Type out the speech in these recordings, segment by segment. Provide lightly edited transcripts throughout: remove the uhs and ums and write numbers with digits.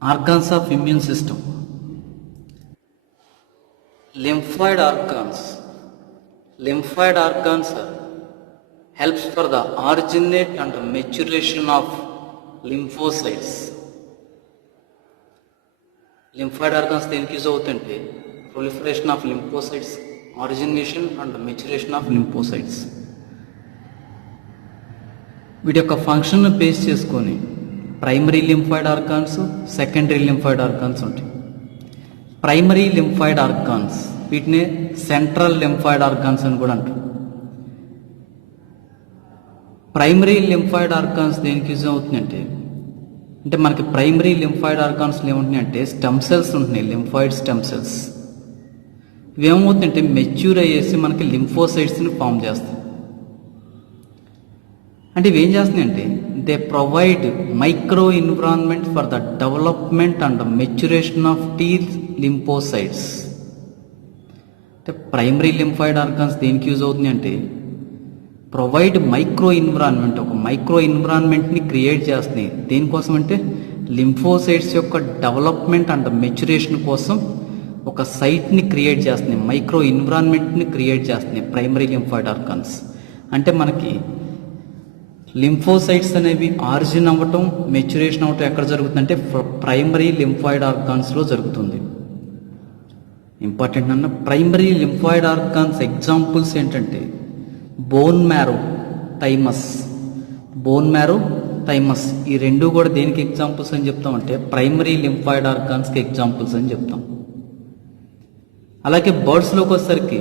Organs of immune system. Lymphoid organs. Lymphoid organs helps for the originate and maturation of lymphocytes. Lymphoid organs దేనికి use అవుతుంటే proliferation of lymphocytes, origination and maturation of lymphocytes. వీటి యొక్క function base చేసుకొని primary lymphoid organs, secondary lymphoid organs ఉంటాయి. Primary lymphoid organs వీటిని central lymphoid organs అని కూడా అంటారు. ప్రైమరీ లింఫాయిడ్ ఆర్గాన్స్ దేనికి యూజ్ అవుతుందంటే అంటే మనకి ప్రైమరీ లింఫాయిడ్ ఆర్గాన్స్లో ఏముంటున్నాయి అంటే స్టెమ్ సెల్స్ ఉంటున్నాయి, లింఫాయిడ్ స్టెమ్ సెల్స్. ఇవేమవుతుందంటే మెచ్యూర్ అయ్యేసి మనకి లింఫోసైట్స్ని ఫామ్ చేస్తాయి. అంటే ఇవేం చేస్తున్నాయంటే they provide micro environment for the development and maturation of tea lymphocytes. అంటే ప్రైమరీ లింఫాయిడ్ ఆర్గాన్స్ దేనికి యూజ్ అవుతుంది అంటే ప్రొవైడ్ మైక్రో ఎన్విరాన్మెంట్, ఒక మైక్రో ఎన్విరాన్మెంట్ని క్రియేట్ చేస్తున్నాయి. దేనికోసం అంటే లింఫోసైట్స్ యొక్క డెవలప్మెంట్ అండ్ మెచ్యురేషన్ కోసం ఒక సైట్ని క్రియేట్ చేస్తున్నాయి, మైక్రో ఎన్విరాన్మెంట్ని క్రియేట్ చేస్తున్నాయి ప్రైమరీ లింఫాయిడ్ ఆర్గాన్స్. అంటే మనకి లింఫోసైట్స్ అనేవి ఆరిజిన్ అవ్వటం, మెచ్యురేషన్ అవ్వటం ఎక్కడ జరుగుతుందంటే ప్రైమరీ లింఫాయిడ్ ఆర్గాన్స్లో జరుగుతుంది. ఇంపార్టెంట్ అన్న ప్రైమరీ లింఫాయిడ్ ఆర్గాన్స్ ఎగ్జాంపుల్స్ ఏంటంటే bone marrow, thymus. Bone marrow, thymus ఈ రెండు కూడా దేనికి ఎగ్జాంపుల్స్ అని చెప్తామంటే ప్రైమరీ లింఫాయిడ్ ఆర్గాన్స్కి ఎగ్జాంపుల్స్ అని చెప్తాం. అలాగే బర్డ్స్లోకి వచ్చేసరికి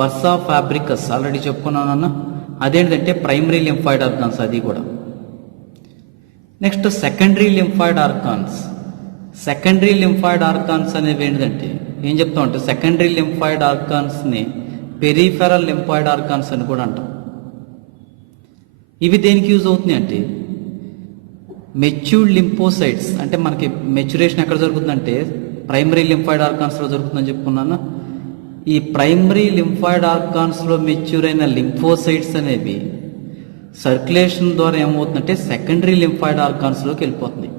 బర్సా ఫ్యాబ్రికస్ ఆల్రెడీ చెప్పుకున్నానన్న, అదేంటంటే ప్రైమరీ లింఫాయిడ్ ఆర్గాన్స్ అది కూడా. Next secondary lymphoid organs. Secondary lymphoid organs అనేవి ఏంటంటే ఏం చెప్తామంటే సెకండరీ లింఫాయిడ్ ఆర్గాన్స్ని పెరిఫెరల్ లింఫాయిడ్ ఆర్గాన్స్ అని కూడా అంటాం. ఇవి దేనికి యూజ్ అవుతున్నాయి అంటే మెచ్యూర్డ్ లింఫోసైట్స్, అంటే మనకి మెచ్యురేషన్ ఎక్కడ జరుగుతుందంటే ప్రైమరీ లింఫాయిడ్ ఆర్గాన్స్లో జరుగుతుందని చెప్పుకున్నాను. ఈ ప్రైమరీ లింఫాయిడ్ ఆర్గాన్స్లో మెచ్యూర్ అయిన లింఫోసైట్స్ అనేవి సర్క్యులేషన్ ద్వారా ఏమవుతుందంటే సెకండరీ లింఫాయిడ్ ఆర్గాన్స్లోకి వెళ్ళిపోతుంది.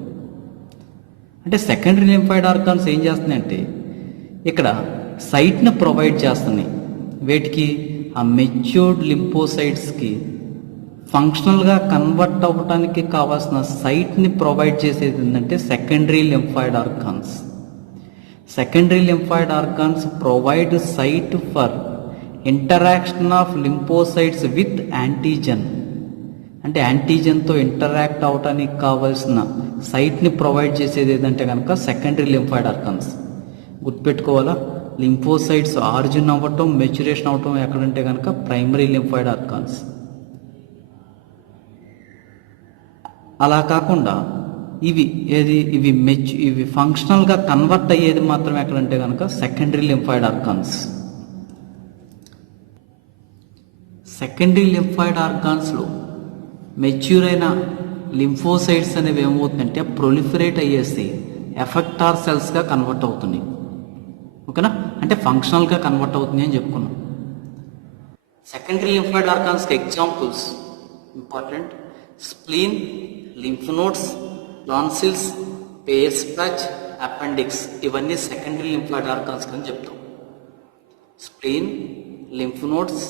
అంటే సెకండరీ లింఫాయిడ్ ఆర్గాన్స్ ఏం చేస్తున్నాయంటే ఇక్కడ సైట్ని ప్రొవైడ్ చేస్తున్నాయి. వీటికి ఆ మెచ్యూర్డ్ లింఫోసైట్స్కి ఫంక్షనల్గా కన్వర్ట్ అవ్వడానికి కావాల్సిన సైట్ని ప్రొవైడ్ చేసేది ఏంటంటే secondary lymphoid organs. Secondary lymphoid organs provide site for interaction of lymphocytes with antigen. అంటే యాంటీజెన్తో ఇంటరాక్ట్ అవడానికి కావాల్సిన సైట్ని ప్రొవైడ్ చేసేది ఏదంటే కనుక సెకండరీ లింఫాయిడ్ ఆర్గాన్స్. గుర్తుపెట్టుకోవాలా, లింఫోసైట్స్ ఆరిజిన్ అవ్వటం, మెచ్యురేషన్ అవ్వటం ఎక్కడంటే కనుక ప్రైమరీ లింఫాయిడ్ ఆర్గాన్స్. అలా కాకుండా ఇవి ఫంక్షనల్గా కన్వర్ట్ అయ్యేది మాత్రం ఎక్కడంటే కనుక secondary lymphoid organs. Secondary lymphoid ఆర్గాన్స్లో మెచ్యూర్ అయిన లింఫోసైట్స్ అనేవి ఏమవుతుందంటే ప్రొలిఫరేట్ అయ్యేసి ఎఫెక్టార్ సెల్స్గా కన్వర్ట్ అవుతున్నాయి. ఓకేనా, అంటే ఫంక్షనల్గా కన్వర్ట్ అవుతుంది అని చెప్పుకున్నాం. సెకండరీ లింఫాయిడ్ ఆర్గాన్స్కి examples important spleen, lymph nodes, tonsils, Peyer's patch, appendix ఇవన్నీ సెకండరీ లింఫాయిడ్ ఆర్గాన్స్ అని చెప్తాం. Spleen, lymph nodes,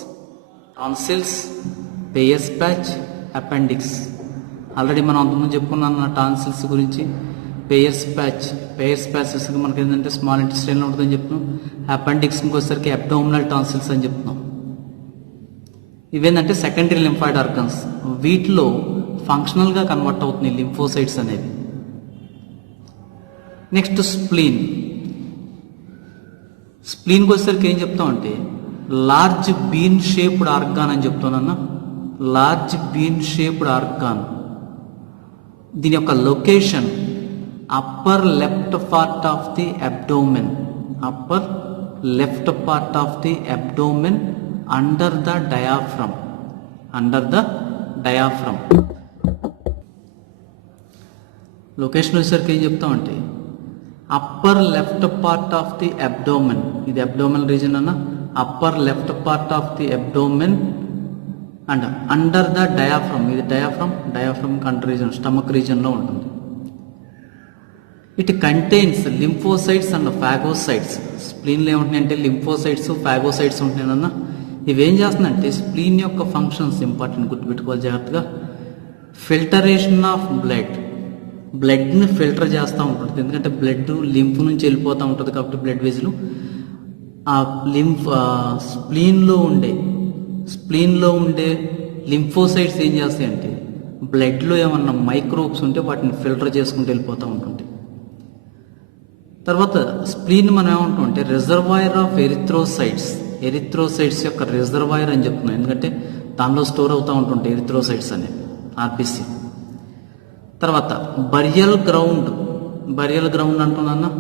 tonsils, Peyer's patch, appendix. Already మనం అంతకుముందు చెప్పుకున్నాం టాన్సిల్స్ గురించి. పేయర్స్ ప్యాచెస్ మనకి ఏంటంటే స్మాల్ ఇంటెస్టైన్లో ఉంటుందని చెప్తున్నాం. అపెండిక్స్కి వచ్చేసరికి అబ్డోమినల్ టాన్సిల్స్ అని చెప్తున్నాం. ఇవేంటంటే సెకండరీ లింఫాయిడ్ ఆర్గాన్స్. వీటిలో ఫంక్షనల్గా కన్వర్ట్ అవుతున్నాయి లింఫోసైట్స్ అనేవి. నెక్స్ట్ స్ప్లీన్కి వచ్చేసరికి ఏం చెప్తామంటే లార్జ్ బీన్ షేప్డ్ ఆర్గాన్ అని చెప్తానన్నా. లార్జ్ బీన్ షేప్డ్ ఆర్గాన్, దీని యొక్క location upper left part of the abdomen. Upper left part of the abdomen under the diaphragm. Location వచ్చేసరికి ఏం చెప్తామంటే upper left part of the abdomen. ఇది abdomen region అన్న. Upper left part of the abdomen and under the diaphragm. ఇది diaphragm under reason, stomach రీజన్లో ఉంటుంది. It contains lymphocytes and phagocytes. స్ప్లీన్లో ఏముంటున్నాయంటే లింఫోసైట్స్, ఫాగోసైట్స్ ఉంటున్నాయన్న. ఇవేం చేస్తుందంటే స్ప్లీన్ యొక్క ఫంక్షన్స్ ఇంపార్టెంట్ గుర్తుపెట్టుకోవాలి జాగ్రత్తగా. ఫిల్టరేషన్ ఆఫ్ బ్లడ్ని ఫిల్టర్ చేస్తూ ఉంటుంది. ఎందుకంటే బ్లడ్ లింఫ్ నుంచి వెళ్ళిపోతూ ఉంటుంది కాబట్టి బ్లడ్ వెజులు ఆ స్ప్లీన్లో ఉండే లింఫోసైట్స్ ఏం చేస్తాయంటే బ్లడ్లో ఏమన్నా మైక్రోబ్స్ ఉంటే వాటిని ఫిల్టర్ చేసుకుంటూ వెళ్ళిపోతూ ఉంటుంది. తర్వాత స్ప్లీన్ మనం ఏమంటాం అంటే రిజర్వాయర్ ఆఫ్ ఎరిథ్రోసైట్స్ యొక్క రిజర్వాయర్ అని చెప్తున్నాం. ఎందుకంటే దానిలో స్టోర్ అవుతూ ఉంటుంటాయి ఎరిథ్రోసైట్స్ అనేవి, ఆర్బిసి. తర్వాత బరియల్ గ్రౌండ్ అంటున్నా,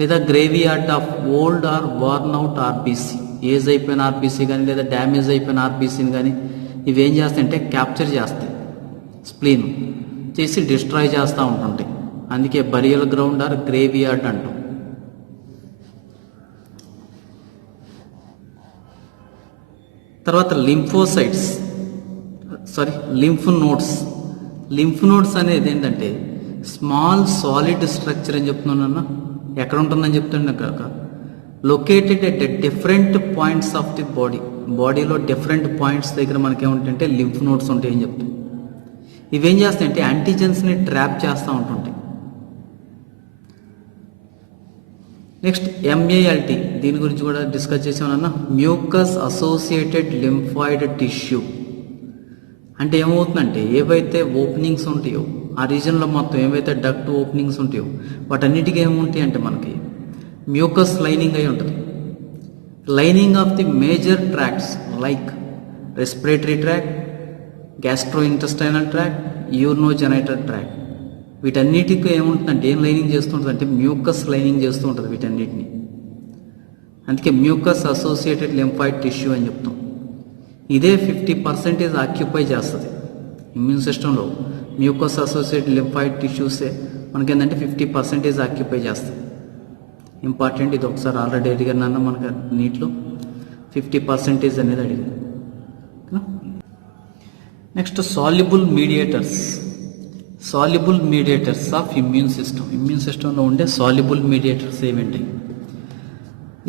లేదా graveyard of old or worn out RBC. Age అయిపోయిన ఆర్బిసి కానీ లేదా డ్యామేజ్ అయిపోయిన ఆర్బిసిని కానీ ఇవేం చేస్తాయంటే క్యాప్చర్ చేస్తాయి, స్ప్లీన్ చేసి డిస్ట్రాయ్ చేస్తూ ఉంటుంటాయి. అందుకే burial ground or graveyard అంటాం. తర్వాత లింఫ్ నోడ్స్ అనేది ఏంటంటే స్మాల్ సాలిడ్ స్ట్రక్చర్ అని చెప్తున్నానన్నా. ఎక్కడ ఉంటుందని చెప్తుండే కాక located at different points of the బాడీలో డిఫరెంట్ పాయింట్స్ దగ్గర మనకేముంటుంటే లింఫ్ నోడ్స్ ఉంటాయని చెప్తాం. ఇవేం చేస్తాయంటే యాంటీజెన్స్ని ట్రాప్ చేస్తూ ఉంటుంటాయి. నెక్స్ట్ ఎంఏఎల్టీ, దీని గురించి కూడా డిస్కస్ చేసామన్నా. మ్యూకస్ అసోసియేటెడ్ లింఫాయిడ్ టిష్యూ అంటే ఏమవుతుందంటే ఏవైతే ఓపెనింగ్స్ ఉంటాయో ఆ రీజన్లో మొత్తం ఏవైతే డక్ట్ ఓపెనింగ్స్ ఉంటాయో వాటన్నిటికీ ఏముంటాయి అంటే మనకి మ్యూకస్ లైనింగ్ అయి ఉంటుంది. Lining of the major tracts like respiratory tract, gastrointestinal tract, urinogenital tract. వీటన్నిటికీ ఏముంటుందంటే ఏం లైనింగ్ చేస్తుంటుంది అంటే మ్యూకస్ లైనింగ్ చేస్తూ ఉంటుంది వీటన్నిటిని. అందుకే మ్యూకస్ అసోసియేటెడ్ లింఫాయిడ్ టిష్యూ అని చెప్తాం. ఇదే 50% ఆక్యుపై చేస్తుంది ఇమ్యూన్ సిస్టంలో. మ్యూకస్ అసోసియేటెడ్ లింఫాయిడ్ టిష్యూసే మనకేంటంటే 50% ఆక్యుపై చేస్తుంది. ఇంపార్టెంట్, ఇది ఒకసారి ఆల్రెడీ అడిగాను మనకు నీటిలో 50% అనేది అడిగాను. Next soluble mediators of immune సిస్టంలో ఉండే సాల్యుబుల్ మీడియేటర్స్ ఏమిటి?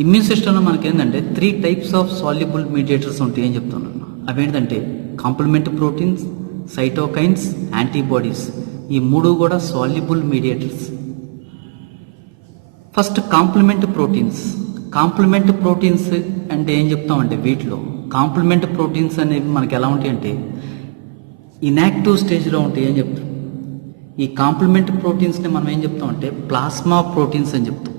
ఇమ్యూన్ సిస్టంలో మనకేంటంటే 3 types ఆఫ్ సాల్యుబుల్ మీడియేటర్స్ ఉంటాయి అని చెప్తున్నాను. అవేంటంటే కాంప్లిమెంటరీ ప్రోటీన్స్, సైటోకైన్స్, యాంటీబాడీస్. ఈ 3 కూడా soluble mediators. First complementary proteins అంటే ఏం చెప్తామంటే వీటిలో కాంప్లిమెంటరీ ప్రోటీన్స్ అనేవి మనకి ఎలా ఉంటాయి అంటే ఇన్యాక్టివ్ స్టేజ్లో ఉంటాయి అని చెప్తాం. ఈ కాంప్లిమెంటరీ ప్రోటీన్స్ని మనం ఏం చెప్తామంటే ప్లాస్మా ప్రోటీన్స్ అని చెప్తాం.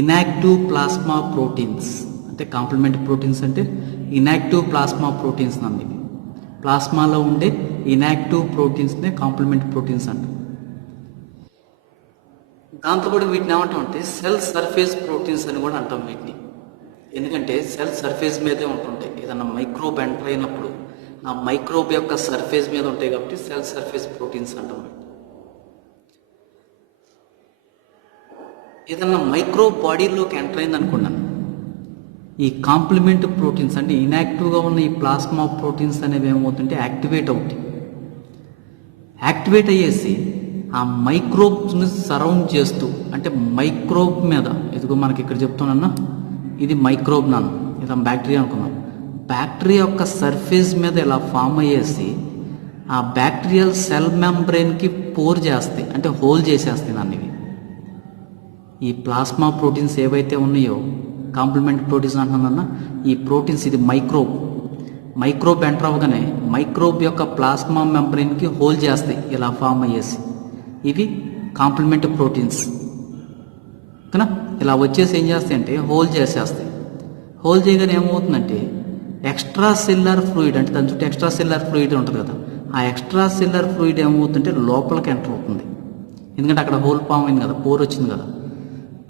ఇన్యాక్టివ్ ప్లాస్మా ప్రోటీన్స్ అంటే కాంప్లిమెంటరీ ప్రోటీన్స్ అంటే ఇన్యాక్టివ్ ప్లాస్మా ప్రోటీన్స్ అన్నవి. ప్లాస్మాలో ఉండే ఇన్యాక్టివ్ ప్రోటీన్స్నే కాంప్లిమెంటరీ ప్రోటీన్స్ అంటాం. దాంతోపాటు వీటిని ఏమంటాం అంటే సెల్ సర్ఫేస్ ప్రోటీన్స్ అని కూడా అంటాం వీటిని. ఎందుకంటే సెల్ సర్ఫేస్ మీదే ఉంటుంటాయి. ఏదన్నా మైక్రోబ్ ఎంటర్ అయినప్పుడు ఆ మైక్రోబ్ యొక్క సర్ఫేస్ మీద ఉంటాయి కాబట్టి సెల్ సర్ఫేస్ ప్రోటీన్స్ అంటాం. ఏదన్నా మైక్రోబ్ బాడీలోకి ఎంటర్ అయింది అనుకున్నాను, ఈ కాంప్లిమెంటరీ ప్రోటీన్స్ అంటే ఇన్యాక్టివ్గా ఉన్న ఈ ప్లాస్మా ప్రోటీన్స్ అనేవి ఏమవుతుంటే యాక్టివేట్ అయ్యేసి ఆ మైక్రోబ్స్ని సరౌండ్ చేస్తూ, అంటే మైక్రోబ్ మీద ఇదిగో మనకి ఇక్కడ చెప్తున్నా ఇది మైక్రోబ్ నాన్న, ఇది బ్యాక్టీరియా అనుకున్నాం. బ్యాక్టీరియా యొక్క సర్ఫేస్ మీద ఇలా ఫామ్ అయ్యేసి ఆ బ్యాక్టీరియల్ సెల్ మెంబ్రెయిన్కి పోర్ చేస్తాయి, అంటే హోల్ చేసేస్తాయి నన్ను. ఇవి ఈ ప్లాస్మా ప్రోటీన్స్ ఏవైతే ఉన్నాయో కాంప్లిమెంటరీ ప్రోటీన్స్ అంటున్నా, ఈ ప్రోటీన్స్ ఇది మైక్రోబ్ ఎంటర్ అవ్వగానే మైక్రోబ్ యొక్క ప్లాస్మా మెంబ్రెయిన్కి హోల్ చేస్తాయి ఇలా ఫామ్ అయ్యేసి. ఇవి కాంప్లిమెంటరీ ప్రోటీన్స్ కదా. ఇలా వచ్చేసి ఏం చేస్తాయి అంటే హోల్ చేసేస్తాయి. హోల్ చేయగానే ఏమవుతుందంటే ఎక్స్ట్రా సెల్యులర్ ఫ్లూయిడ్, అంటే దాని చుట్టూ ఎక్స్ట్రా సెల్యులర్ ఫ్లూయిడ్ ఉంటుంది కదా, ఆ ఎక్స్ట్రా సెల్యులర్ ఫ్లూయిడ్ ఏమవుతుందంటే లోపలికి ఎంటర్ అవుతుంది. ఎందుకంటే అక్కడ హోల్ ఫామ్ అయింది కదా, పోర్ వచ్చింది కదా.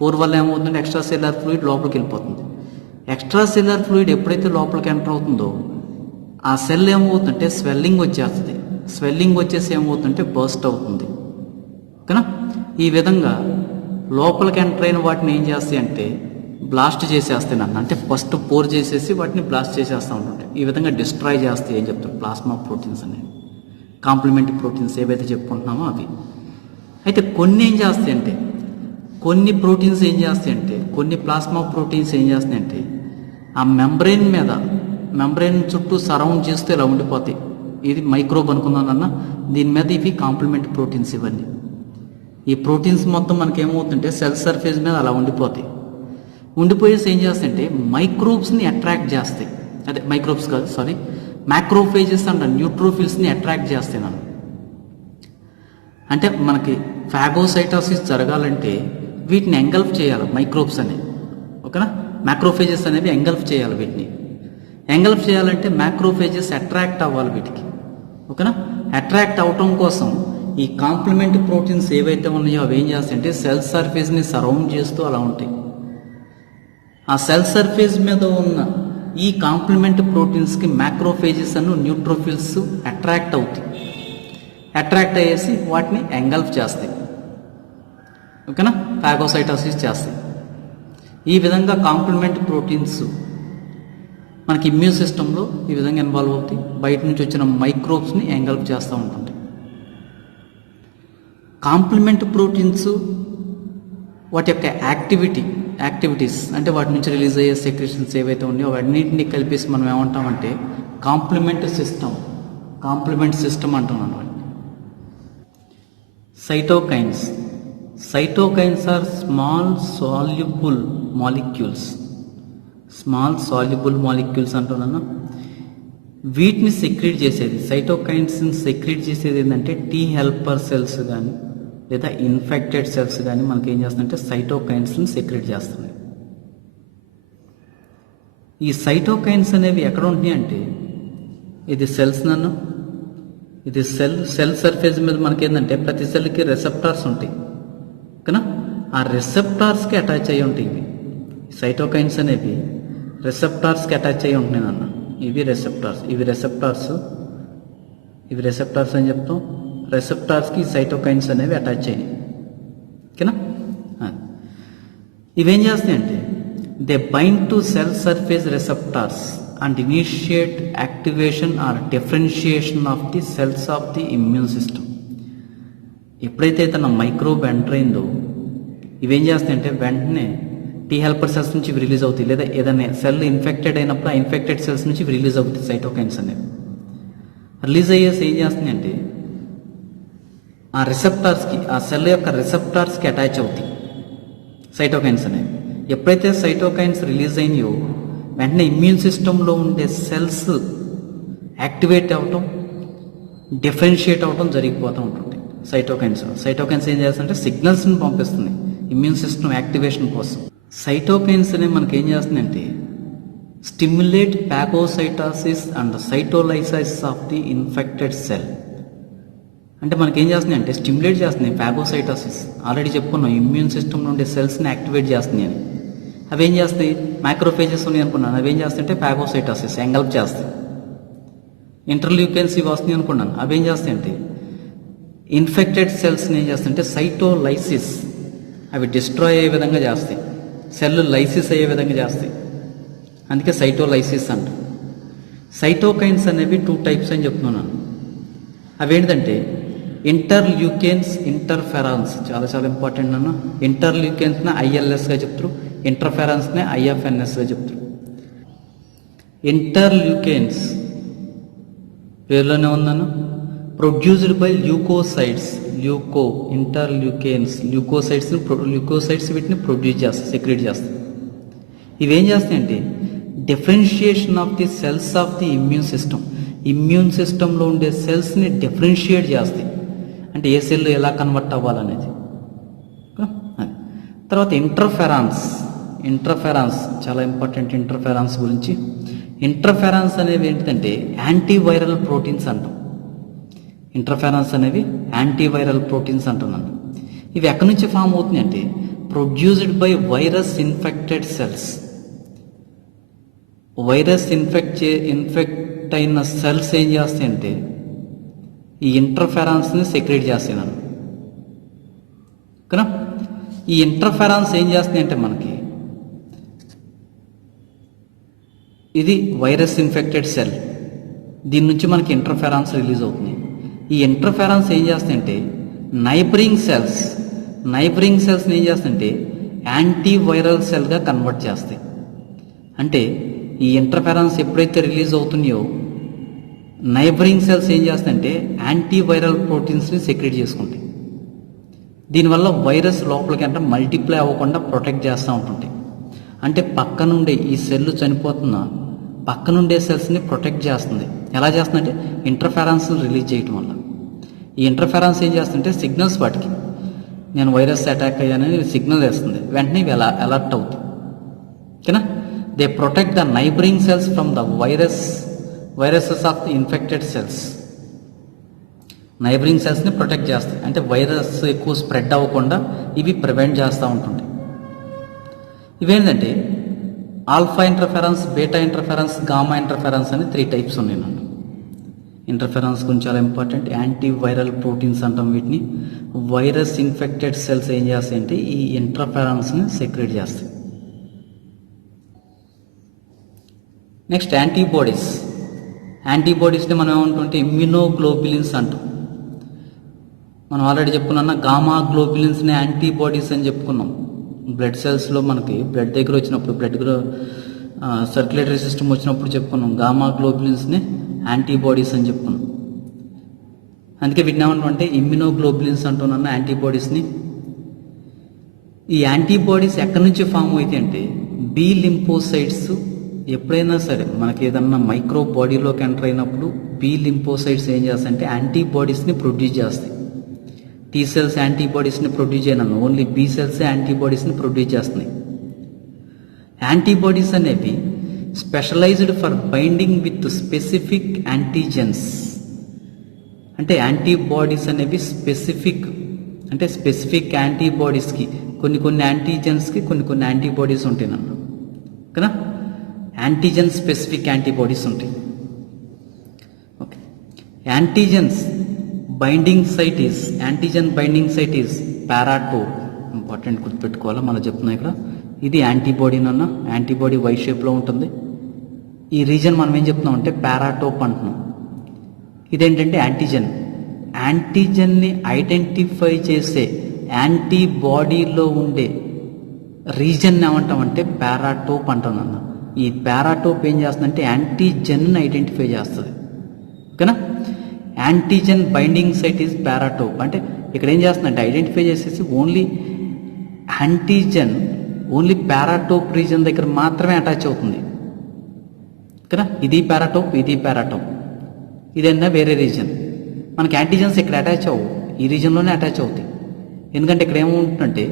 పోర్ వల్ల ఏమవుతుందంటే ఎక్స్ట్రా సెల్యులర్ ఫ్లూయిడ్ లోపలికి వెళ్ళిపోతుంది. ఎక్స్ట్రా సెల్యులర్ ఫ్లూయిడ్ ఎప్పుడైతే లోపలికి ఎంటర్ అవుతుందో ఆ సెల్ ఏమవుతుందంటే స్వెల్లింగ్ వచ్చేస్తుంది. స్వెల్లింగ్ వచ్చేసి ఏమవుతుందంటే బర్స్ట్ అవుతుంది కదా. ఈ విధంగా లోపలికి ఎంటర్ అయిన వాటిని ఏం చేస్తాయి అంటే బ్లాస్ట్ చేసేస్తాయి నన్ను, అంటే ఫస్ట్ పోర్ చేసేసి వాటిని బ్లాస్ట్ చేసేస్తూ ఉంటుంటాయి. ఈ విధంగా డిస్ట్రాయ్ చేస్తాయి అని చెప్తారు ప్లాస్మా ప్రోటీన్స్ అనేవి. కాంప్లిమెంటరీ ప్రోటీన్స్ ఏవైతే చెప్పుకుంటున్నామో అవి. అయితే కొన్ని ఏం చేస్తాయి అంటే కొన్ని ప్రోటీన్స్ ఏం చేస్తాయంటే, కొన్ని ప్లాస్మా ప్రోటీన్స్ ఏం చేస్తాయంటే ఆ మెంబ్రెయిన్ చుట్టూ సరౌండ్ చేస్తూ ఇలా ఉండిపోతాయి. ఇది మైక్రోబ్ అనుకున్నానన్న, దీని మీద ఇవి కాంప్లిమెంట్ ప్రోటీన్స్. ఇవన్నీ ఈ ప్రోటీన్స్ మొత్తం మనకి ఏమవుతుంటే సెల్ సర్ఫేస్ మీద అలా ఉండిపోతాయి. ఉండిపోయేసి ఏం చేస్తాయంటే మైక్రోబ్స్ని అట్రాక్ట్ చేస్తాయి. అదే మైక్రోబ్స్ కాదు, సారీ, మ్యాక్రోఫేజెస్ అండ్ న్యూట్రోఫిల్స్ని అట్రాక్ట్ చేస్తాయి. అంటే మనకి ఫాగోసైటోసిస్ జరగాలంటే వీటిని ఎంగల్ఫ్ చేయాలి మైక్రోబ్స్ అనేవి. ఓకేనా, మ్యాక్రోఫేజెస్ అనేవి ఎంగల్ఫ్ చేయాలి. వీటిని ఎంగల్ఫ్ చేయాలంటే మ్యాక్రోఫేజెస్ అట్రాక్ట్ అవ్వాలి వీటికి. ఓకేనా, అట్రాక్ట్ అవటం కోసం ఈ కాంప్లిమెంట్ ప్రోటీన్స్ ఏవైతే ఉన్నాయో అవి ఏం చేస్తాయంటే సెల్ సర్ఫేస్ని సరౌండ్ చేస్తూ అలా ఉంటాయి. ఆ సెల్ సర్ఫేస్ మీద ఉన్న ఈ కాంప్లిమెంట్ ప్రోటీన్స్కి మ్యాక్రోఫేజెస్ అను న్యూట్రోఫిల్స్ అట్రాక్ట్ అవుతాయి. అట్రాక్ట్ అయ్యేసి వాటిని ఎంగల్ఫ్ చేస్తాయి. ఓకేనా, ఫాగోసైటోసిస్ చేస్తాయి. ఈ విధంగా కాంప్లిమెంట్ ప్రోటీన్స్ మనకి ఇమ్యూన్ సిస్టంలో ఈ విధంగా ఇన్వాల్వ్ అవుతాయి. బయట నుంచి వచ్చిన మైక్రోబ్స్ని ఎంగల్ఫ్ చేస్తూ ఉంటుంటాయి. కాంప్లిమెంట్ ప్రోటీన్స్ వాటి యొక్క యాక్టివిటీస్ అంటే వాటి నుంచి రిలీజ్ అయ్యే సెక్రెషన్స్ ఏవైతే ఉన్నాయో అవన్నింటినీ కలిపేసి మనం ఏమంటామంటే కాంప్లిమెంట్ సిస్టమ్ అంటున్నాను. Cytokines are small soluble molecules అంటున్నాను. వీటిని సెక్రీట్ చేసేది, సైటోకైన్స్ని సెక్రీట్ చేసేది ఏంటంటే టీ హెల్పర్ సెల్స్ కానీ లేదా ఇన్ఫెక్టెడ్ సెల్స్ కానీ మనకి ఏం చేస్తుందంటే సైటోకైన్స్ని సెక్రీట్ చేస్తున్నాయి. ఈ సైటోకైన్స్ అనేవి ఎక్కడ ఉంటున్నాయి అంటే ఇది సెల్ సర్ఫేస్ మీద మనకి ఏంటంటే ప్రతి సెల్కి రెసెప్టార్స్ ఉంటాయి. ఓకేనా, ఆ రెసెప్టార్స్కి అటాచ్ అయ్యి ఉంటాయి. సైటోకైన్స్ అనేవి రెసెప్టార్స్కి అటాచ్ అయ్యి ఉంటున్నాయి అన్న. ఇవి రెసెప్టార్స్ అని చెప్తాం. రెసెప్టార్స్కి సైటోకైన్స్ అనేవి అటాచ్ అయ్యాయి. ఓకేనా, ఇవేం చేస్తాయంటే they bind to cell surface receptors and initiate activation or differentiation of the cells of the immune system. ఎప్పుడైతే తన మైక్రోబ్ ఎంటర్ అయిందో ఇవేం చేస్తాయంటే వెంటనే టీ హెల్పర్ సెల్స్ నుంచి ఇవి రిలీజ్ అవుతాయి. లేదా ఏదైనా సెల్ ఇన్ఫెక్టెడ్ అయినప్పుడు ఆ ఇన్ఫెక్టెడ్ సెల్స్ నుంచి ఇవి రిలీజ్ అవుతాయి. సైటోకైన్స్ అనేవి రిలీజ్ అయ్యేసి ఏం చేస్తుంది అంటే ఆ సెల్ యొక్క రెసెప్టార్స్కి అటాచ్ అవుతాయి సైటోకైన్స్ అనేవి. ఎప్పుడైతే సైటోకైన్స్ రిలీజ్ అయినాయో వెంటనే ఇమ్యూన్ సిస్టంలో ఉండే సెల్స్ యాక్టివేట్ అవ్వటం, డిఫరెన్షియేట్ అవ్వటం జరిగిపోతూ ఉంటుంది. సైటోకైన్స్ ఏం చేస్తుందంటే సిగ్నల్స్ని పంపిస్తుంది ఇమ్యూన్ సిస్టమ్ యాక్టివేషన్ కోసం. సైటోకైన్స్ అనేవి మనకి ఏం చేస్తుందంటే stimulate phagocytosis and cytolysis of the infected cell. అంటే మనకి ఏం చేస్తుంది అంటే స్టిమ్యులేట్ చేస్తుంది ఫాగోసైటోసిస్. ఆల్రెడీ చెప్పుకున్నాం ఇమ్యూన్ సిస్టమ్ నుండి సెల్స్ని యాక్టివేట్ చేస్తుంది అని. అవి ఏం చేస్తాయి, మైక్రోఫేజెస్ ఉన్నాయి అనుకున్నాను, అవి ఏం చేస్తుంటే ఫాగోసైటోసిస్ ఎంగల్ప్ చేస్తాయి. ఇంటర్ల్యూకెన్స్ ఇవి వస్తున్నాయి అనుకున్నాను, అవి ఏం చేస్తాయి అంటే ఇన్ఫెక్టెడ్ సెల్స్ని ఏం చేస్తుంటే సైటోలైసిస్, అవి డిస్ట్రాయ్ అయ్యే విధంగా చేస్తాయి, సెల్ లైసిస్ అయ్యే విధంగా చేస్తాయి. అందుకే సైటోలైసిస్ అంట. సైటోకైన్స్ అనేవి 2 టైప్స్ అని చెప్తున్నాను. అవేంటంటే ఇంటర్ల్యూకెన్స్, ఇంటర్ఫెరాన్స్. చాలా చాలా ఇంపార్టెంట్ అన్న. ఇంటర్ల్యూకెన్స్ని ఐఎల్ఎస్గా చెప్తారు, ఇంటర్ఫెరాన్స్ని ఐఎఫ్ఎన్ఎస్గా చెప్తారు. ఇంటర్ల్యూకెన్స్ పేరులోనే ఉందన్న, ప్రొడ్యూస్డ్ బై ల్యూకోసైడ్స్. ల్యూకోసైడ్స్ వీటిని ప్రొడ్యూస్ చేస్తాయి, సెక్రెట్ చేస్తాయి. ఇవేం చేస్తాయంటే differentiation of the cells of the immune సిస్టంలో ఉండే సెల్స్ని డిఫరెన్షియేట్ చేస్తాయి. అంటే ఏ సెల్ ఎలా కన్వర్ట్ అవ్వాలనేది. తర్వాత ఇంటర్ఫెరాన్స్ చాలా ఇంపార్టెంట్. ఇంటర్ఫెరాన్స్ గురించి, ఇంటర్ఫెరాన్స్ అనేవి ఏంటంటే యాంటీవైరల్ ప్రోటీన్స్ అంటాం. ఇంటర్ఫెరాన్స్ అనేవి యాంటీవైరల్ ప్రోటీన్స్ అంటున్నాను. ఇవి ఎక్కడి నుంచి ఫామ్ అవుతున్నాయి అంటే produced by virus infected cells. Virus infect అయిన సెల్స్ ఏం చేస్తాయంటే ఈ ఇంటర్ఫెరాన్స్ని సెక్రెట్ చేస్తున్నాను. ఓకేనా, ఈ ఇంటర్ఫెరాన్స్ ఏం చేస్తుంది అంటే మనకి ఇది వైరస్ ఇన్ఫెక్టెడ్ సెల్, దీని నుంచి మనకి ఇంటర్ఫెరాన్స్ రిలీజ్ అవుతుంది. ఈ ఇంటర్ఫెరాన్స్ ఏం చేస్తాయంటే నైబరింగ్ సెల్స్, నైబరింగ్ సెల్స్ని ఏం చేస్తుంటే యాంటీవైరల్ సెల్గా కన్వర్ట్ చేస్తాయి. అంటే ఈ ఇంటర్ఫెరెన్స్ ఎప్పుడైతే రిలీజ్ అవుతున్నాయో నైబరింగ్ సెల్స్ ఏం చేస్తాయంటే యాంటీవైరల్ ప్రోటీన్స్ని సెక్రెట్ చేసుకుంటాయి. దీనివల్ల వైరస్ లోపలికి అంటే మల్టిప్లై అవ్వకుండా ప్రొటెక్ట్ చేస్తూ ఉంటుంటాయి. అంటే పక్కనుండే ఈ సెల్ చనిపోతున్న పక్కనుండే సెల్స్ని ప్రొటెక్ట్ చేస్తుంది. ఎలా చేస్తుందంటే ఇంటర్ఫెరెన్స్ని రిలీజ్ చేయటం వల్ల. ఈ ఇంటర్ఫెరెన్స్ ఏం చేస్తుంటే సిగ్నల్స్ వాటికి నేను వైరస్ అటాక్ అయ్యానని సిగ్నల్ వేస్తుంది. వెంటనే ఇవి అలర్ట్ అవుతాయి. ఓకేనా? They protect the neighbouring cells from the viruses of the infected cells. Neighbouring సెల్స్ని ప్రొటెక్ట్ చేస్తాయి. అంటే వైరస్ ఎక్కువ స్ప్రెడ్ అవ్వకుండా ఇవి ప్రివెంట్ చేస్తూ ఉంటుంటాయి. ఇవేంటంటే alpha interference, beta interference, gamma interference అని 3 టైప్స్ ఉన్నాయి నన్ను. ఇంటర్ఫెరెన్స్ గురించి చాలా ఇంపార్టెంట్. యాంటీవైరల్ ప్రోటీన్స్ అంటాం వీటిని. వైరస్ ఇన్ఫెక్టెడ్ సెల్స్ ఏం చేస్తాయంటే ఈ ఇంటర్ఫెరెన్స్ని సెక్రెట్ చేస్తాయి. Next antibodies. యాంటీబాడీస్ని మనం ఏమంటుంటే ఇమ్యునోగ్లోబులిన్స్ అంటాం. మనం ఆల్రెడీ చెప్పుకున్నా గామా గ్లోబులిన్స్ని యాంటీబాడీస్ అని చెప్పుకున్నాం. బ్లడ్ సెల్స్లో మనకి బ్లడ్ దగ్గర వచ్చినప్పుడు బ్లడ్ సర్క్యులేటరీ సిస్టమ్ వచ్చినప్పుడు చెప్పుకున్నాం గామా గ్లోబులిన్స్ని యాంటీబాడీస్ అని చెప్పుకున్నాం. అందుకే వీటిని ఏమంటే ఇమ్యునోగ్లోబులిన్స్ అంటున్నాను యాంటీబాడీస్ని. ఈ యాంటీబాడీస్ ఎక్కడి నుంచి ఫామ్ అవుతాయి అంటే బి లింఫోసైట్స్ ఎప్పుడైనా సరే మనకి ఏదన్నా మైక్రో బాడీలోకి ఎంటర్ అయినప్పుడు బి లింఫోసైట్స్ ఏం చేస్తాయంటే యాంటీబాడీస్ని ప్రొడ్యూస్ చేస్తాయి. టీ సెల్స్ యాంటీబాడీస్ని ప్రొడ్యూస్ చేయను, ఓన్లీ బి సెల్స్ యాంటీబాడీస్ని ప్రొడ్యూస్ చేస్తున్నాయి. యాంటీబాడీస్ అనేవి specialised for binding with specific antigens. అంటే యాంటీబాడీస్ అనేవి స్పెసిఫిక్ యాంటీబాడీస్కి కొన్ని యాంటీజెన్స్కి కొన్ని యాంటీబాడీస్ ఉంటాయి నన్ను కదా. యాంటీజెన్ స్పెసిఫిక్ యాంటీబాడీస్ ఉంటాయి. Okay. Antigen binding site is paratope. Important గుర్తుపెట్టుకోవాలా, మనం చెప్తున్నాం ఇక్కడ. ఇది యాంటీబాడీ నన్న యాంటీబాడీ వై షేప్లో ఉంటుంది. ఈ రీజన్ మనం ఏం చెప్తున్నాం అంటే పారాటోప్ అంటున్నాం. ఇదేంటంటే యాంటీజెన్ని ఐడెంటిఫై చేసే యాంటీబాడీలో ఉండే రీజన్ ఏమంటామంటే పారాటోప్ అంటాం అన్న. ఈ పారాటోప్ ఏం చేస్తుందంటే యాంటీజెన్ని ఐడెంటిఫై చేస్తుంది. ఓకేనా? Antigen binding site is paratope. అంటే ఇక్కడ ఏం చేస్తుందంటే ఐడెంటిఫై చేసేసి only antigen only paratope region దగ్గర మాత్రమే అటాచ్ అవుతుంది కదా. ఇది పారాటోప్, ఇదన్నా వేరే రీజన్. మనకి యాంటీజెన్స్ ఇక్కడ అటాచ్ అవ్వవు, ఈ రీజన్లోనే అటాచ్ అవుతాయి. ఎందుకంటే ఇక్కడ ఏముంటుందంటే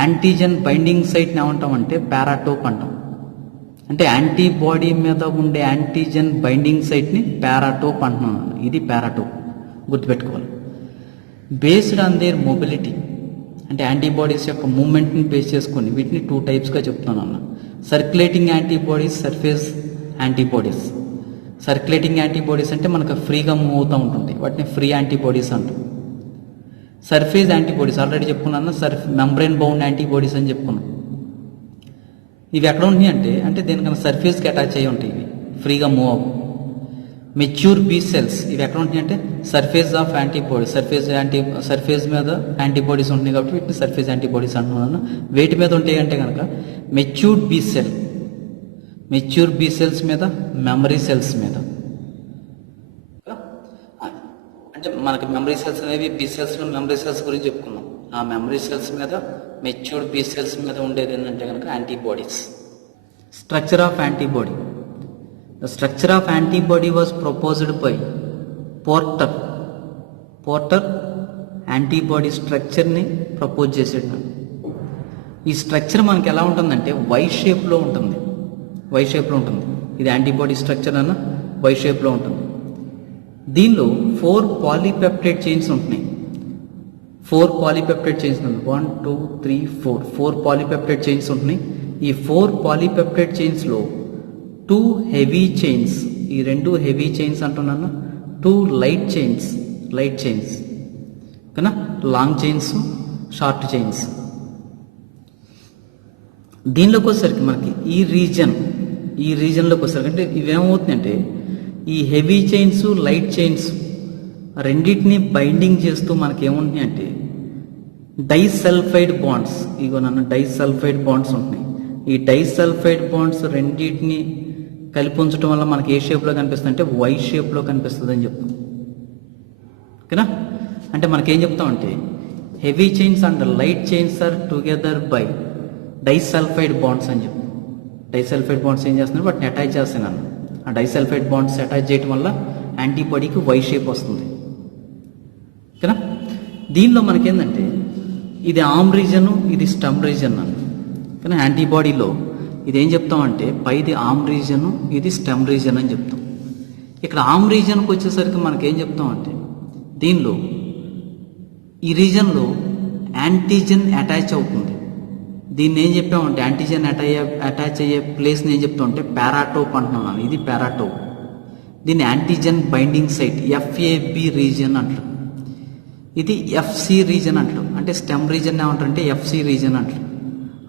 యాంటీజెన్ బైండింగ్ సైట్ని ఏమంటామంటే పారాటోప్ అంటాం. అంటే యాంటీబాడీ మీద ఉండే యాంటీజెన్ బైండింగ్ సైట్ని పారాటోప్ అంటున్నాను. ఇది పారాటోప్, గుర్తుపెట్టుకోవాలి. బేస్డ్ ఆన్ దేర్ మొబిలిటీ, అంటే యాంటీబాడీస్ యొక్క మూమెంట్ని బేస్ చేసుకొని వీటిని 2 టైప్స్గా చెప్తున్నాను అన్న. Circulating antibodies, surface antibodies. Circulating antibodies అంటే మనకు ఫ్రీగా మూవ్ అవుతూ ఉంటుంది, వాటిని ఫ్రీ యాంటీబాడీస్ అంటాం. సర్ఫేస్ యాంటీబాడీస్ ఆల్రెడీ చెప్పుకున్నాను, మెంబ్రెయిన్ బౌండ్ యాంటీబాడీస్ అని చెప్పుకున్నాం. ఇవి ఎక్కడ ఉన్నాయి అంటే దేనికన్నా సర్ఫేస్కి అటాచ్ అయ్యి ఉంటాయి, ఇవి ఫ్రీగా మూవ్ అవ్వవు. మెచ్యూర్ బీ సెల్స్ ఇవి ఎక్కడ ఉంటాయి అంటే సర్ఫేస్ ఆఫ్ యాంటీబాడీ, సర్ఫేస్ మీద యాంటీబాడీస్ ఉంటున్నాయి కాబట్టి వీటిని సర్ఫేస్ యాంటీబాడీస్ అంటున్నాను. వేటి మీద ఉంటాయి అంటే కనుక మెచ్యూర్డ్ బీ సెల్స్ మీద, మెమరీ సెల్స్ మీద. అంటే మనకి మెమరీ సెల్స్ అనేవి బీ సెల్స్, మెమరీ సెల్స్ గురించి చెప్పుకున్నాం. ఆ మెమరీ సెల్స్ మీద, మెచ్యూర్డ్ బీ సెల్స్ మీద ఉండేది ఏంటంటే కనుక antibodies. Structure of antibody. The structure of antibody was proposed by Porter. Antibody స్ట్రక్చర్ని ప్రపోజ్ చేసాడు. ఈ స్ట్రక్చర్ మనకి ఎలా ఉంటుందంటే వై షేప్లో ఉంటుంది. ఇది యాంటీబాడీ స్ట్రక్చర్ అన్న వై షేప్లో ఉంటుంది. దీనిలో 4 పాలీపెప్టైడ్ చైన్స్ ఉంటున్నాయి. 4 పాలీపెప్టైడ్ చైన్స్ ఉంది. 1 2 3 4 పాలీపెప్టైడ్ చైన్స్ ఉంటున్నాయి. ఈ 4 పాలీపెప్టైడ్ చైన్స్లో 2 హెవీ చైన్స్, ఈ 2 హెవీ చైన్స్ అంటున్నాను, 2 లైట్ చైన్స్ ఓకేనా. Long chains, short chains. దీనిలోకి వచ్చేసరికి మనకి ఈ రీజన్లోకి వచ్చేసరికి అంటే ఇవేమవుతుందంటే ఈ హెవీ చైన్స్, లైట్ చైన్స్ రెండింటిని బైండింగ్ చేస్తూ మనకి ఏముంటుంది అంటే డైసల్ఫైడ్ బాండ్స్, ఇగో నన్ను డైసల్ఫైడ్ బాండ్స్ ఉంటున్నాయి. ఈ డైసల్ఫైడ్ బాండ్స్ రెండింటిని కలిపి ఉంచడం వల్ల మనకి ఏ షేప్లో కనిపిస్తుంది అంటే వై షేప్లో కనిపిస్తుంది అని చెప్తాం. ఓకేనా? అంటే మనకేం చెప్తామంటే heavy chains and light chains are together by disulphide bonds అని చెప్తాం. డైసల్ఫైడ్ బాండ్స్ ఏం చేస్తున్నాయి, వాటిని అటాచ్ చేస్తున్నాను. ఆ డైసల్ఫైడ్ బాండ్స్ అటాచ్ చేయడం వల్ల యాంటీబాడీకి వై షేప్ వస్తుంది. ఓకేనా? దీనిలో మనకేంటంటే ఇది ఆర్మ్ రీజను, ఇది స్టమ్ రీజన్ అని. కానీ యాంటీబాడీలో ఇది ఏం చెప్తామంటే పైది ఆర్మ్ రీజను, ఇది స్టెమ్ రీజన్ అని చెప్తాం. ఇక్కడ ఆర్మ్ రీజన్కి వచ్చేసరికి మనకేం చెప్తామంటే దీనిలో ఈ రీజన్లో యాంటీజెన్ అటాచ్ అవుతుంది. దీన్ని ఏం చెప్పామంటే యాంటీజెన్ అటాచ్ అయ్యే ప్లేస్ని ఏం చెప్తామంటే పారాటోప్ అంటున్నాను. ఇది పారాటోప్. దీన్ని antigen binding site FAB region అంటారు. ఇది ఎఫ్సి రీజన్ అంటారు. అంటే స్టెమ్ రీజన్ ఏమంటారంటే ఎఫ్సి రీజన్ అంటారు.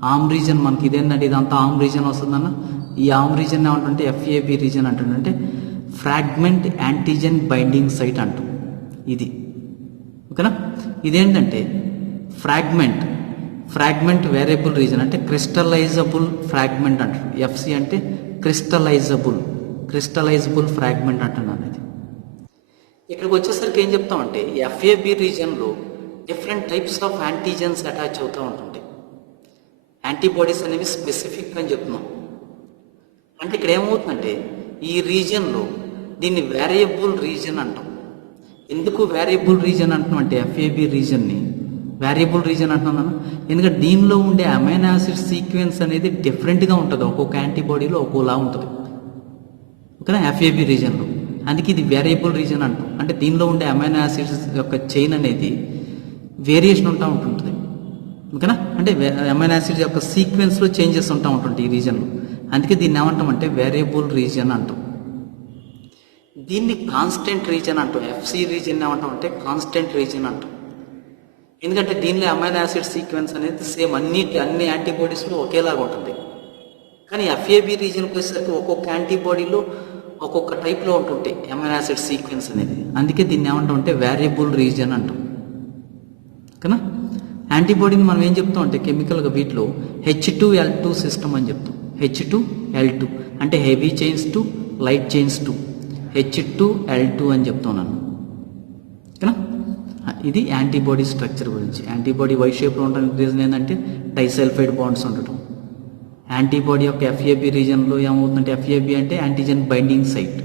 ఆర్మ్ రీజన్ మనకి ఇదేంటంటే ఇదంతా ఆర్మ్ రీజన్ వస్తుందన్న. ఈ ఆర్మ్ రీజన్ ఏమంటుంటే ఎఫ్ఏబి రీజన్ అంటుంటే ఫ్రాగ్మెంట్ యాంటీజెన్ బైండింగ్ సైట్ అంటాం. ఇది ఓకేనా? ఇదేంటంటే ఫ్రాగ్మెంట్ వేరియబుల్ రీజన్ అంటే క్రిస్టలైజబుల్ ఫ్రాగ్మెంట్ అంటారు. ఎఫ్సి అంటే క్రిస్టలైజబుల్ ఫ్రాగ్మెంట్ అంటున్నాను. ఇది ఇక్కడికి వచ్చేసరికి ఏం చెప్తామంటే ఎఫ్ఏబి రీజన్లో different types of antigens attach అవుతూ ఉంటుంది. యాంటీబాడీస్ అనేవి స్పెసిఫిక్ అని చెప్తున్నాం. అంటే ఇక్కడ ఏమవుతుందంటే ఈ రీజన్లో దీన్ని వేరియబుల్ రీజన్ అంటాం. ఎందుకు వేరియబుల్ రీజన్ అంటున్నాం అంటే ఎఫ్ఏబి రీజన్ని వేరియబుల్ రీజన్ అంటున్నాను ఎందుకంటే దీనిలో ఉండే అమైనో యాసిడ్ సీక్వెన్స్ అనేది డిఫరెంట్గా ఉంటుంది. ఒక్కొక్క యాంటీబాడీలో ఒక్కోలా ఉంటుంది. ఓకేనా? ఎఫ్ఏబి రీజన్లో అందుకే ఇది వేరియబుల్ రీజన్ అంటాం. అంటే దీనిలో ఉండే అమైనో యాసిడ్స్ యొక్క చైన్ అనేది వేరియేషన్ ఉంటా ఉంటుంది. ఓకేనా? అంటే అమైనో యాసిడ్స్ యొక్క సీక్వెన్స్లో చేంజెస్ ఉంటా ఉంటుంది ఈ రీజన్లో. అందుకే దీన్ని ఏమంటాం అంటే వేరియబుల్ రీజన్ అంటాం. దీన్ని కాన్స్టెంట్ రీజన్ అంటాం. ఎఫ్సి రీజన్ ఏమంటాం అంటే కాన్స్టెంట్ రీజన్ అంటాం. ఎందుకంటే దీనిలో అమైనో యాసిడ్ సీక్వెన్స్ అనేది సేమ్ అన్ని యాంటీబాడీస్లో ఒకేలాగా ఉంటుంది. కానీ ఎఫ్ఏబి రీజన్కి వచ్చేసరికి ఒక్కొక్క యాంటీబాడీలో ఒక్కొక్క టైప్లో ఉంటుంటాయి అమైనో యాసిడ్ సీక్వెన్స్ అనేది. అందుకే దీన్ని ఏమంటాం అంటే వేరియబుల్ రీజన్ అంటాం. ఓకేనా? యాంటీబాడీని మనం ఏం చెప్తాం అంటే కెమికల్గా వీటిలో H2L2 సిస్టమ్ అని చెప్తాం. H2L2 అంటే heavy chains to light chains to H2L2 అని చెప్తాం నన్ను. ఓకేనా? ఇది యాంటీబాడీ స్ట్రక్చర్ గురించి. యాంటీబాడీ వై షేప్లో ఉండడానికి రీజన్ ఏంటంటే డైసల్ఫైడ్ బాండ్స్ ఉండటం. యాంటీబాడీ యొక్క ఎఫ్ఏబి రీజన్లో ఏమవుతుందంటే ఎఫ్ఏబి అంటే యాంటీజెన్ బైండింగ్ సైట్.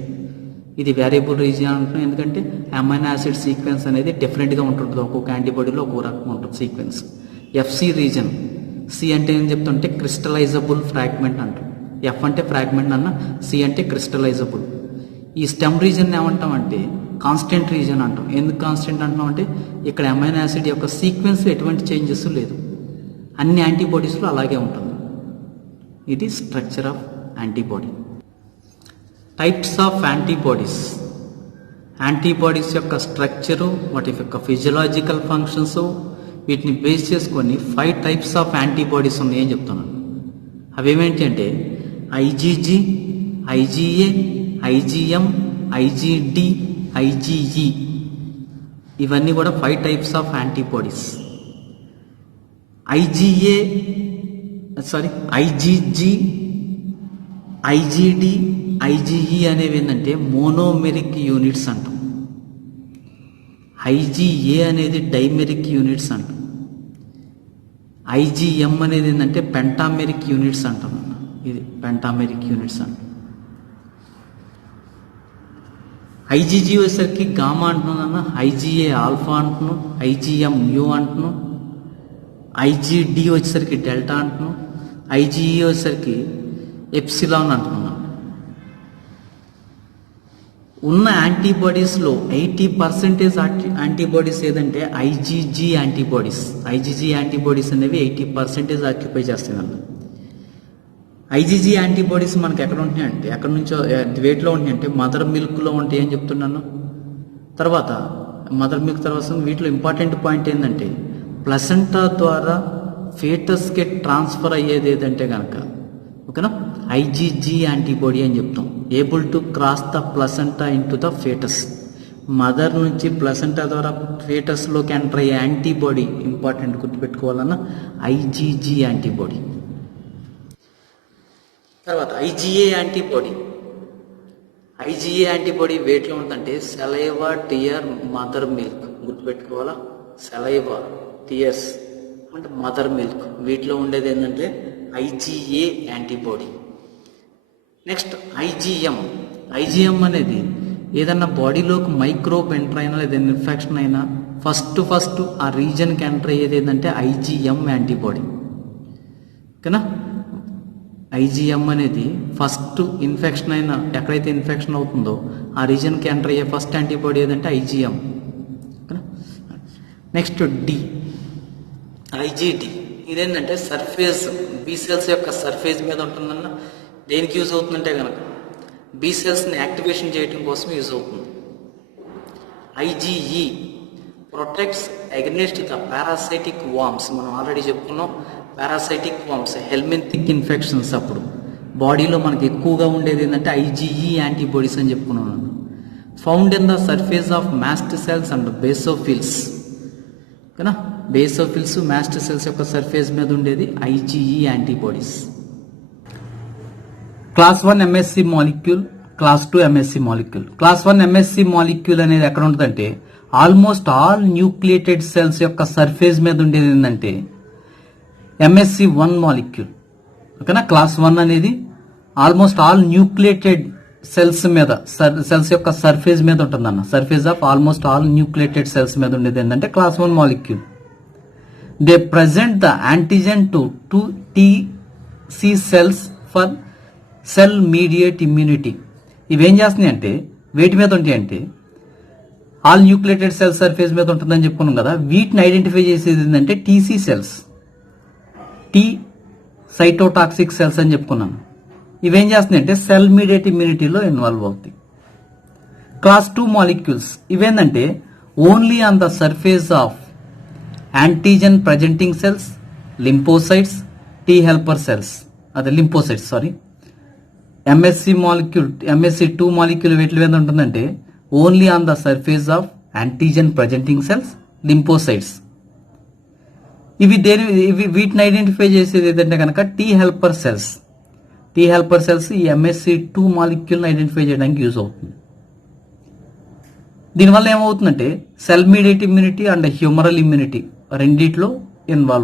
ఇది వేరియబుల్ రీజన్ అంటున్నాం ఎందుకంటే అమైనో యాసిడ్ సీక్వెన్స్ అనేది డిఫరెంట్గా ఉంటుంది. ఒక్కొక్క యాంటీబాడీలో ఒక్కొక్క రకం ఉంటుంది సీక్వెన్స్. ఎఫ్సి రీజన్ సి అంటే ఏం చెప్తుంటే క్రిస్టలైజబుల్ ఫ్రాగ్మెంట్ అంటాం. ఎఫ్ అంటే ఫ్రాగ్మెంట్ అన్న, సి అంటే క్రిస్టలైజబుల్. ఈ స్టెమ్ రీజన్ ఏమంటామంటే కాన్స్టెంట్ రీజన్ అంటాం. ఎందుకు కాన్స్టెంట్ అంటున్నాం అంటే ఇక్కడ అమైనో యాసిడ్ యొక్క సీక్వెన్స్లో ఎటువంటి చేంజెస్ లేదు. అన్ని యాంటీబాడీస్లో అలాగే ఉంటుంది. ఇది structure of antibody. Types of antibodies. Antibodies యొక్క స్ట్రక్చరు, వాటి యొక్క ఫిజియలాజికల్ ఫంక్షన్స్, వీటిని బేస్ చేసుకొని 5 టైప్స్ ఆఫ్ యాంటీబాడీస్ ఉన్నాయని చెప్తున్నాను. అవేమేంటి అంటే IgG, IgA, IgM, IgD, IgE. ఇవన్నీ కూడా 5 types of antibodies. IgG, IgD, IgE అనేవి ఏంటంటే మోనోమెరిక్ యూనిట్స్ అంటాం. ఐజీఏ అనేది డైమెరిక్ యూనిట్స్ అంటాం. ఐజీఎం అనేది ఏంటంటే పెంటామెరిక్ యూనిట్స్ అంటాం. ఇది పెంటామెరిక్ యూనిట్స్ అంటాం. ఐజీజీ వచ్చేసరికి గామా అంటున్నాను, ఐజీఏ ఆల్ఫా అంటున్నాం, ఐజీఎం మ్యూ అంటున్నాం, ఐజీడి వచ్చేసరికి డెల్టా అంటున్నాం, ఐజీఈ వచ్చేసరికి ఎప్సిలాన్ అంటున్నాం. ఉన్న యాంటీబాడీస్లో 80% యాంటీబాడీస్ ఏదంటే ఐజీజీ యాంటీబాడీస్. ఐజీజీ యాంటీబాడీస్ అనేవి 80% ఆక్యుపై చేస్తున్నాయి. ఐజీజీ యాంటీబాడీస్ మనకి ఎక్కడ ఉంటున్నాయంటే ఎక్కడి నుంచో వేటిలో ఉంటున్నాయంటే మదర్ మిల్క్లో ఉంటాయి అని చెప్తున్నాను. తర్వాత మదర్ మిల్క్ తర్వాత వీటిలో ఇంపార్టెంట్ పాయింట్ ఏంటంటే ప్లసెంటా ద్వారా ఫీటస్కి ట్రాన్స్ఫర్ అయ్యేది ఏదంటే కనుక ఓకేనా ఐజీజీ యాంటీబాడీ అని చెప్తాం. Able to cross the placenta into the foetus. Mother నుంచి ప్లసెంటా ద్వారా ఫేటస్లోకి ఎంటర్ అయ్యే యాంటీబాడీ ఇంపార్టెంట్ గుర్తుపెట్టుకోవాలన్నా ఐజీజీ యాంటీబాడీ. తర్వాత ఐజీఏ యాంటీబాడీ వేటిలో ఉంటుందంటే సెలైవా, టియర్, మదర్ మిల్క్. గుర్తుపెట్టుకోవాలా, సెలైవా, టియర్స్ అంటే మదర్ మిల్క్, వీటిలో ఉండేది ఏంటంటే ఐజీఏ యాంటీబాడీ. నెక్స్ట్ ఐజీఎం అనేది ఏదన్నా బాడీలోకి మైక్రోబ్ ఎంటర్ అయినా లేదా ఇన్ఫెక్షన్ అయినా ఫస్ట్ ఆ రీజన్కి ఎంటర్ అయ్యేది ఏంటంటే ఐజీఎం యాంటీబాడీ. ఓకేనా, ఐజీఎం అనేది ఫస్ట్ ఇన్ఫెక్షన్ అయినా ఎక్కడైతే ఇన్ఫెక్షన్ అవుతుందో ఆ రీజన్కి ఎంటర్ అయ్యే ఫస్ట్ యాంటీబాడీ ఏదంటే ఐజీఎం. ఓకేనా, నెక్స్ట్ ఐజీడి. ఇదేంటంటే సర్ఫేస్, బీ సెల్స్ యొక్క సర్ఫేస్ మీద ఉంటుందన్న దేనికి యూజ్ అవుతుందంటే కనుక బీ సెల్స్ని యాక్టివేషన్ చేయడం కోసం యూజ్ అవుతుంది. IgE protects against the parasitic worms. మనం ఆల్రెడీ చెప్పుకున్నాం, పారాసైటిక్ వామ్స్ హెల్మెంతిక్ ఇన్ఫెక్షన్స్ అప్పుడు బాడీలో మనకి ఎక్కువగా ఉండేది ఏంటంటే ఐజీఈ యాంటీబాడీస్ అని చెప్పుకున్నాను. Found in the surface of mast cells and basophils. ఓకేనా, బేసోఫిల్స్ మాస్ట్ సెల్స్ యొక్క సర్ఫేస్ మీద ఉండేది IgE antibodies. Class 1 MHC molecule, class 2 MHC molecule. Class 1 MHC molecule అనేది ఎక్కడ ఉంటుందంటే ఆల్మోస్ట్ ఆల్ న్యూక్లియేటెడ్ సెల్స్ యొక్క సర్ఫేస్ మీద ఉండేది ఏంటంటే ఎంఎస్సి 1 మాలిక్యూల్. ఓకేనా, క్లాస్ 1 అనేది ఆల్మోస్ట్ ఆల్ న్యూక్లియేటెడ్ సెల్స్ మీద, సెల్స్ యొక్క సర్ఫేస్ మీద ఉంటుందన్న. Surface of almost all nucleated cells మీద ఉండేది ఏంటంటే class 1 molecule. They present the antigen to T cells for cell mediate immunity. ఇవేం చేస్తున్నాయి అంటే వేటి మీద ఉంటాయి అంటే ఆల్ న్యూక్లియేటెడ్ సెల్స్ సర్ఫేస్ మీద ఉంటుందని చెప్పుకున్నాం కదా, వీటిని ఐడెంటిఫై చేసేది ఏంటంటే TC cells, T cytotoxic cells అని చెప్పుకున్నాను. ఇవేం చేస్తున్నాయి అంటే సెల్ మీడియేట్ ఇమ్యూనిటీలో ఇన్వాల్వ్ అవుతాయి. క్లాస్ 2 మాలిక్యూల్స్ ఇవేంటంటే only on the surface of antigen presenting cells, lymphocytes, T helper cells, అదే లింపోసైట్స్ సారీ. ఎంఎస్సి 2 మాలిక్యూల్ వీటి మీద ఉంటుందంటే only on the surface of antigen presenting cells, lymphocytes. వీటిని ఐడెంటిఫై చేసేది ఏదంటే కనుక టీ హెల్పర్ సెల్స్. ఈ ఎంఎస్సి 2 మాలిక్యూల్ని ఐడెంటిఫై చేయడానికి యూజ్ అవుతుంది. దీనివల్ల ఏమవుతుందంటే cell mediate immunity and humoral immunity రెండిట్లో ఇన్వాల్వ్